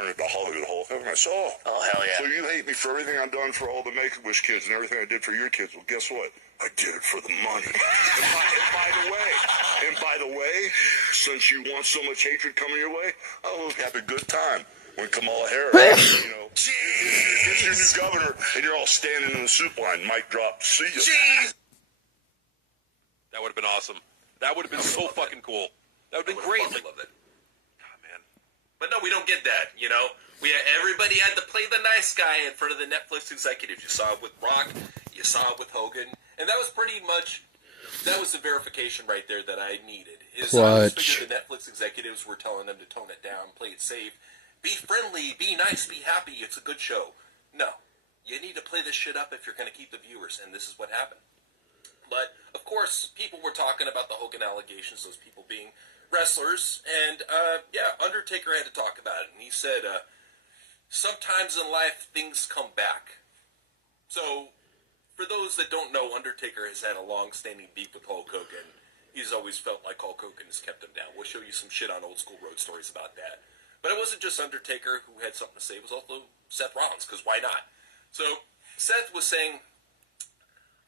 turn into Hollywood Hall of Fame. I said, oh, hell yeah. So you hate me for everything I've done for all the Make-A-Wish kids and everything I did for your kids. Well, guess what? I did it for the money. and by the way, since you want so much hatred coming your way, I'll have a good time when Kamala Harris, gets your new governor, and you're all standing in the soup line. Mic drop. See ya. Jeez. That would have been awesome. That would have been so fucking cool. That would have been great. I love it. Oh, man. But no, we don't get that, Everybody had to play the nice guy in front of the Netflix executives. You saw it with Rock. You saw it with Hogan. And that was pretty much, that was the verification right there that I needed. I always figured the Netflix executives were telling them to tone it down, play it safe, be friendly, be nice, be happy. It's a good show. No. You need to play this shit up if you're going to keep the viewers, and this is what happened. But, of course, people were talking about the Hogan allegations, those people being wrestlers, and, Undertaker had to talk about it, and he said, sometimes in life, things come back. So, for those that don't know, Undertaker has had a long-standing beef with Hulk Hogan. He's always felt like Hulk Hogan has kept him down. We'll show you some shit on Old School Road stories about that. But it wasn't just Undertaker who had something to say. It was also Seth Rollins, because why not? So, Seth was saying,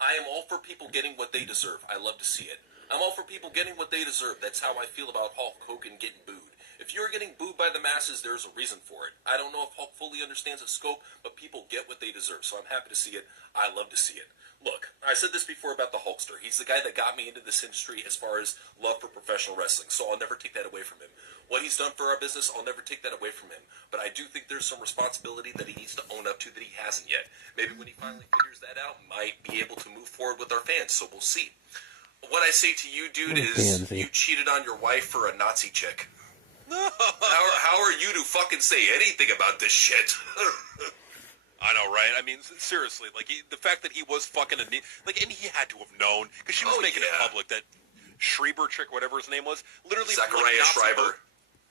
I am all for people getting what they deserve. I love to see it. I'm all for people getting what they deserve. That's how I feel about Hulk Hogan getting booed. If you're getting booed by the masses, there's a reason for it. I don't know if Hulk fully understands the scope, but people get what they deserve. So I'm happy to see it. I love to see it. Look, I said this before about the Hulkster. He's the guy that got me into this industry as far as love for professional wrestling, so I'll never take that away from him. What he's done for our business, I'll never take that away from him. But I do think there's some responsibility that he needs to own up to that he hasn't yet. Maybe when he finally figures that out, might be able to move forward with our fans, so we'll see. What I say to you, dude, is you cheated on your wife for a Nazi chick. How are you to fucking say anything about this shit? I know, right? I mean, seriously, the fact that he was fucking and he had to have known, because she was making it public that Schreiber chick, whatever his name was, literally Zachariah Schreiber.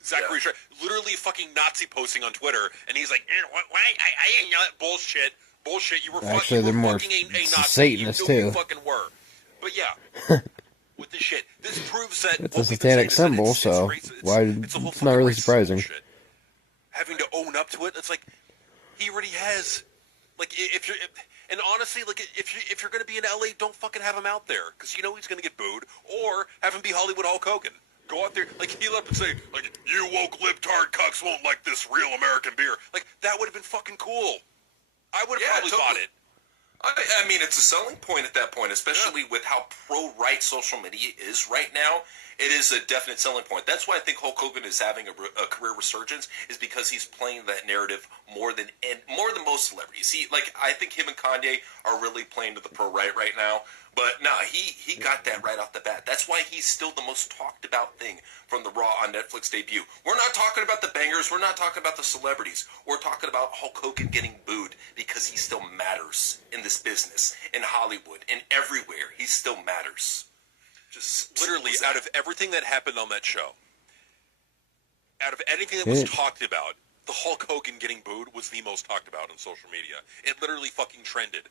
Schreiber, literally fucking Nazi posting on Twitter, and he's like, what? I didn't know that bullshit. You were actually they're more fucking a Nazi. Satanists too. You fucking were. But yeah, with this shit, this proves that it's a satanic symbol, so it's not really surprising. Bullshit. Having to own up to it, it's like he already has. And honestly, if you're gonna be in LA, don't fucking have him out there, because you know he's gonna get booed, or have him be Hollywood Hulk Hogan. Go out there, heal up and say, you woke libtard cucks won't like this real American beer. That would have been fucking cool. I would have probably bought it. I mean, it's a selling point at that point, especially with how pro-right social media is right now. It is a definite selling point. That's why I think Hulk Hogan is having a career resurgence, is because he's playing that narrative more than most celebrities. I think him and Kanye are really playing to the pro-right right now. But no, he got that right off the bat. That's why he's still the most talked about thing from the Raw on Netflix debut. We're not talking about the bangers. We're not talking about the celebrities. We're talking about Hulk Hogan getting booed because he still matters in this business, in Hollywood, and everywhere. He still matters. Just literally, out of everything that happened on that show, out of anything that was talked about, the Hulk Hogan getting booed was the most talked about on social media. It literally fucking trended.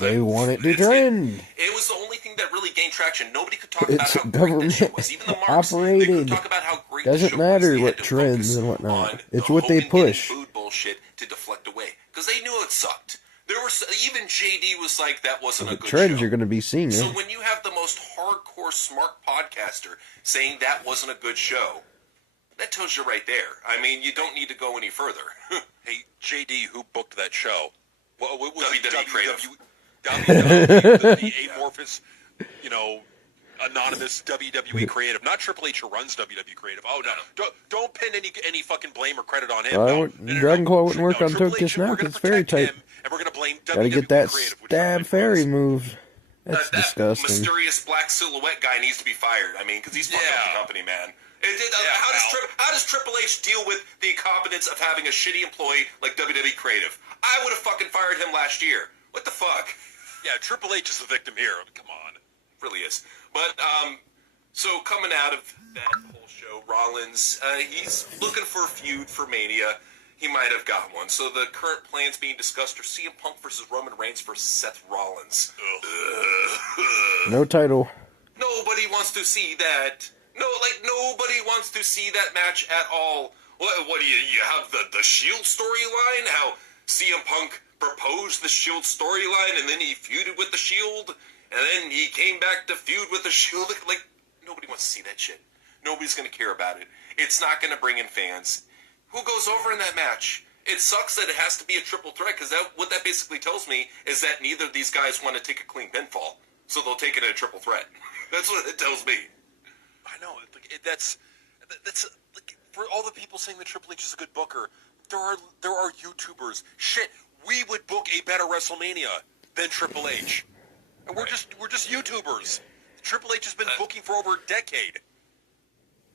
They want it to trend. It was the only thing that really gained traction. Nobody could talk about how great this show was. Even the marks, operated. They couldn't talk about how great the show Doesn't matter was. what trends and whatnot. It's what they push. Booed bullshit to deflect away, because they knew it sucked. There were even JD was like, that wasn't a good trends show. you're going to be seeing. So when you have the most hardcore smart podcaster saying that wasn't a good show, that tells you right there. I mean, you don't need to go any further. Hey, JD, who booked that show? What was WWE Creative. The amorphous, anonymous WWE Creative, not Triple H who runs WWE Creative. Oh no, don't pin any fucking blame or credit on him. Dragon Claw wouldn't work on Turkish now because it's fairy type. And we're gonna blame Gotta WWE get that Creative, stab fairy move. That's disgusting. That mysterious black silhouette guy needs to be fired. I mean, because he's fucking up the company, man. How does Triple H deal with the incompetence of having a shitty employee like WWE Creative? I would have fucking fired him last year. What the fuck? Yeah, Triple H is the victim here. Come on. Really is. But, so coming out of that whole show, Rollins, he's looking for a feud for Mania. He might have got one. So the current plans being discussed are CM Punk versus Roman Reigns versus Seth Rollins. No title. Nobody wants to see that. No, like, nobody wants to see that match at all. What do you have the Shield storyline? How CM Punk proposed the Shield storyline, and then he feuded with the Shield, and then he came back to feud with the Shield. Like, nobody wants to see that shit. Nobody's going to care about it. It's not going to bring in fans. Who goes over in that match? It sucks that it has to be a triple threat, because what that basically tells me is that neither of these guys want to take a clean pinfall, so they'll take it in a triple threat. That's what it tells me. I know. That's like, for all the people saying that Triple H is a good booker, there are YouTubers. Shit, we would book a better WrestleMania than Triple H, and we're just YouTubers. Triple H has been booking for over a decade.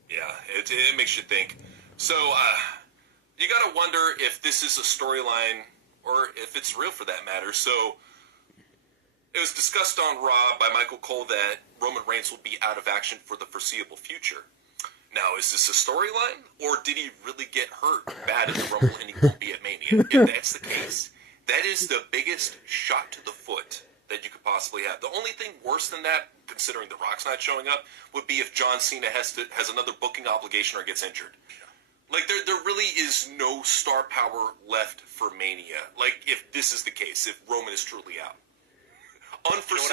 Yeah, it makes you think. So, you gotta wonder if this is a storyline, or if it's real for that matter. So, it was discussed on Raw by Michael Cole that Roman Reigns will be out of action for the foreseeable future. Now, is this a storyline, or did he really get hurt bad at the Rumble and he won't be at Mania? If that's the case, that is the biggest shot to the foot that you could possibly have. The only thing worse than that, considering The Rock's not showing up, would be if John Cena has another booking obligation or gets injured. Like, there really is no star power left for Mania. Like, if this is the case, if Roman is truly out. Unforeseeable.